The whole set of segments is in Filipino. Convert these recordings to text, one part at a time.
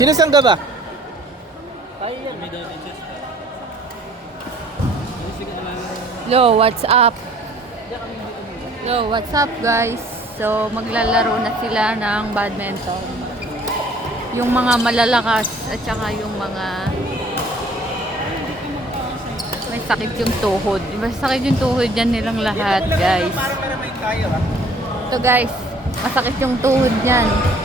Sinusang ka ba? Hello, what's up? Hello, what's up guys? So, maglalaro na sila ng badminton. Yung mga malalakas at saka yung mga may sakit yung tuhod. May sakit yung tuhod yan nilang lahat, guys. Ito guys, masakit yung tuhod niyan.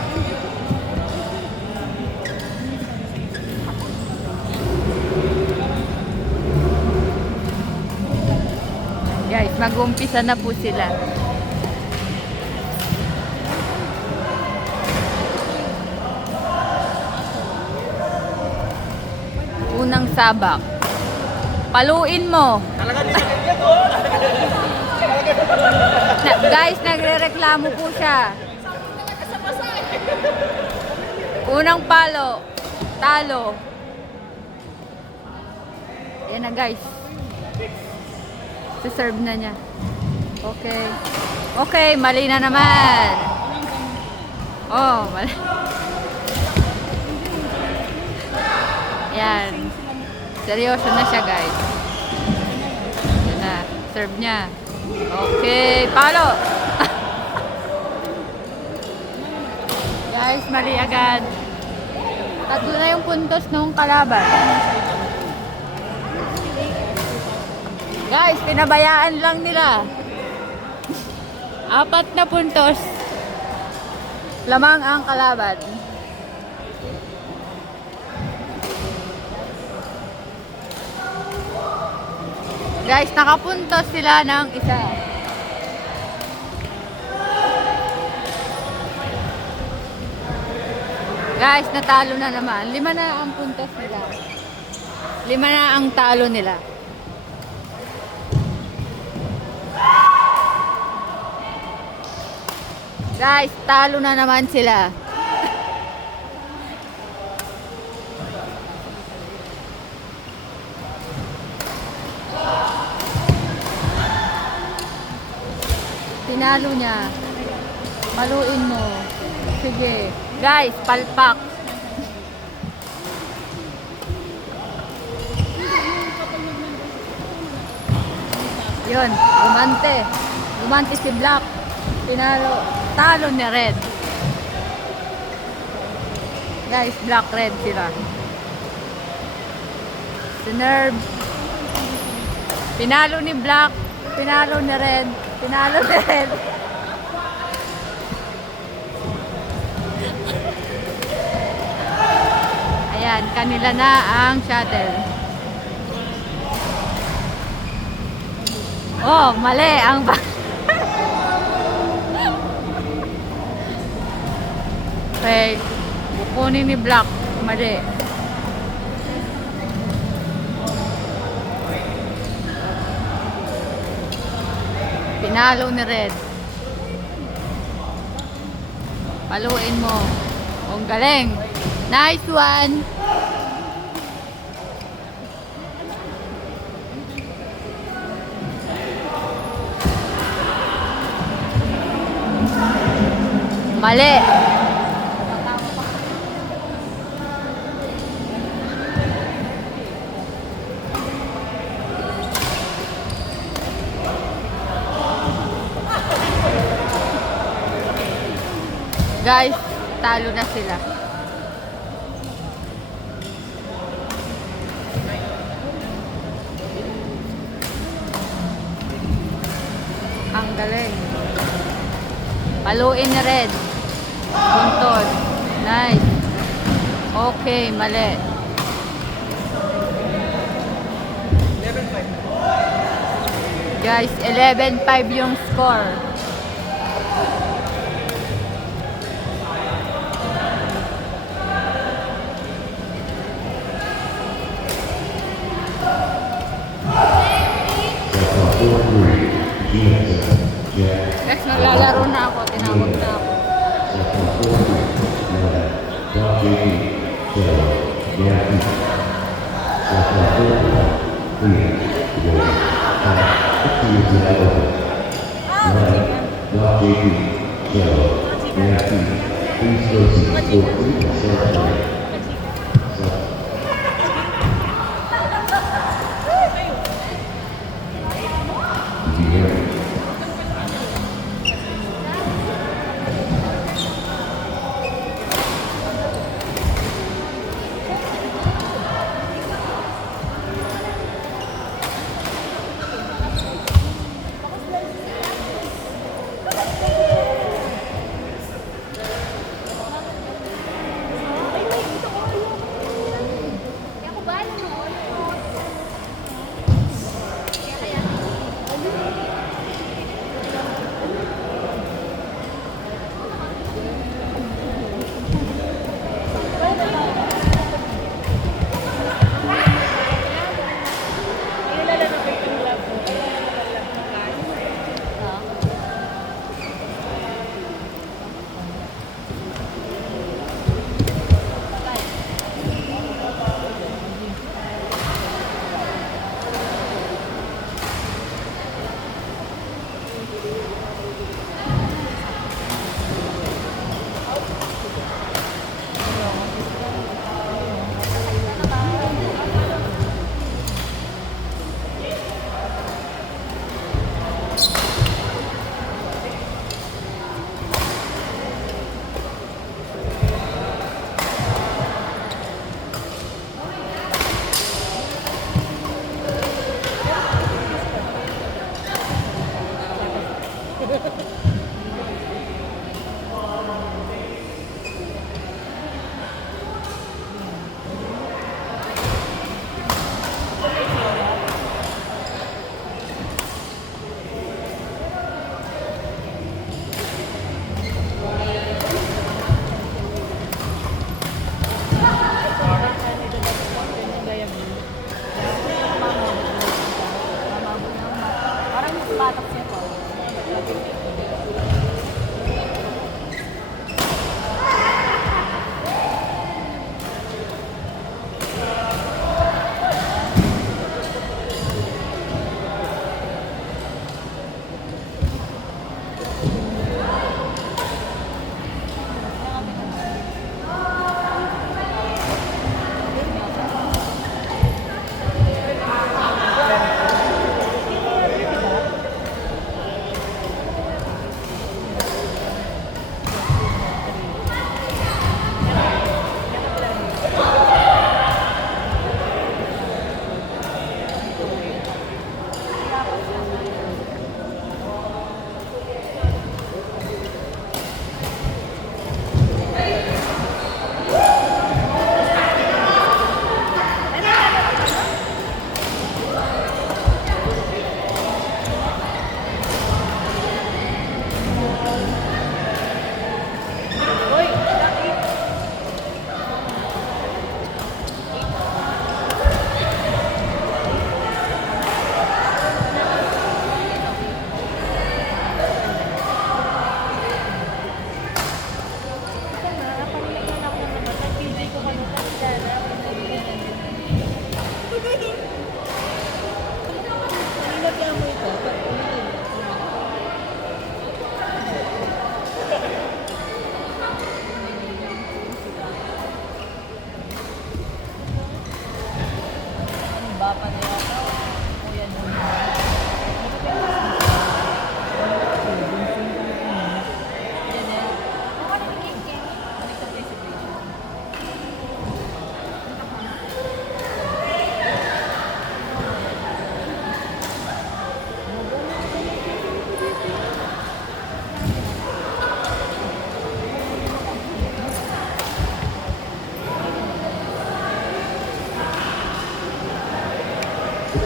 Guys, mag-umpisa na po sila. Unang sabak. Paluin mo. Guys, nagrereklamo po siya. Unang palo. Talo. Yan na guys. Serve na niya. Okay. Okay, mali na naman. Oh, mali. Yan. Seryoso na siya, guys. Yan na. Serve niya. Okay, palo. Guys, mali agad. Tatlo na yung puntos nung kalaban. Guys, pinabayaan lang nila. 4 na puntos. Lamang ang kalaban. Guys, nakapuntos sila ng isa. Guys, natalo na naman. 5 na ang puntos nila. 5 na ang talo nila. Guys, talo na naman sila. Tinalo niya. Paluin mo. Sige. Guys, palpak. Yun, gumante. Gumante si Black. Tinalo. Talo ni Red. Guys, Black Red sila. Sinerve. Pinalo ni Black. Pinalo ni Red. Pinalo ni Red. Ayan, kanila na ang shuttle. Oh, mali ang okay, kukunin ni Black. Mali. Pinalo ni Red. Paluin mo. Ang galing. Nice one. Mali. Guys, talo na sila. Ang galing. Paluin ni Red. Puntos. Nice. Okay, mali. 11-5. Guys, 11-5 yung score. Guys, naglalaro na ako. Tinawag na ako.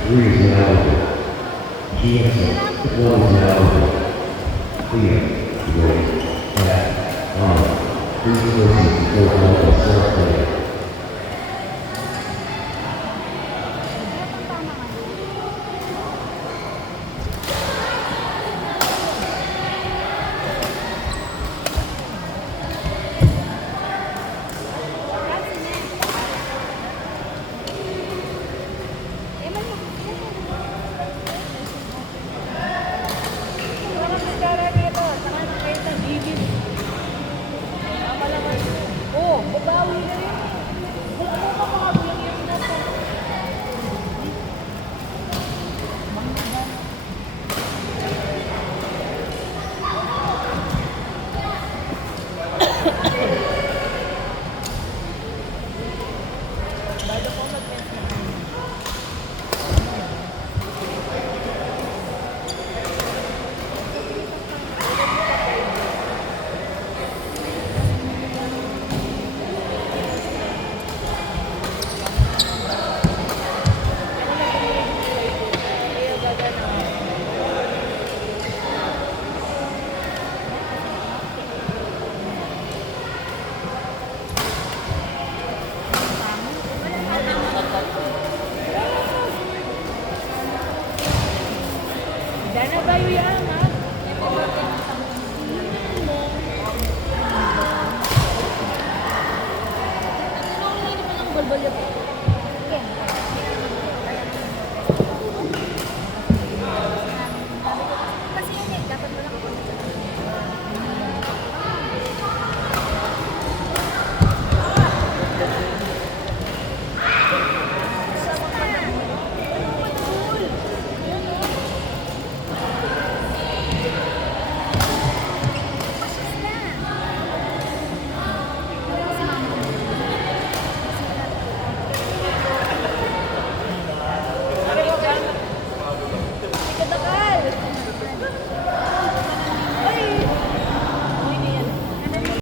Three is now open. GSM, one is now open. Clear, going, back, on. Three sources before all self-play. Oh, babawi na yun. Dana ba yun yan, ha? Balbal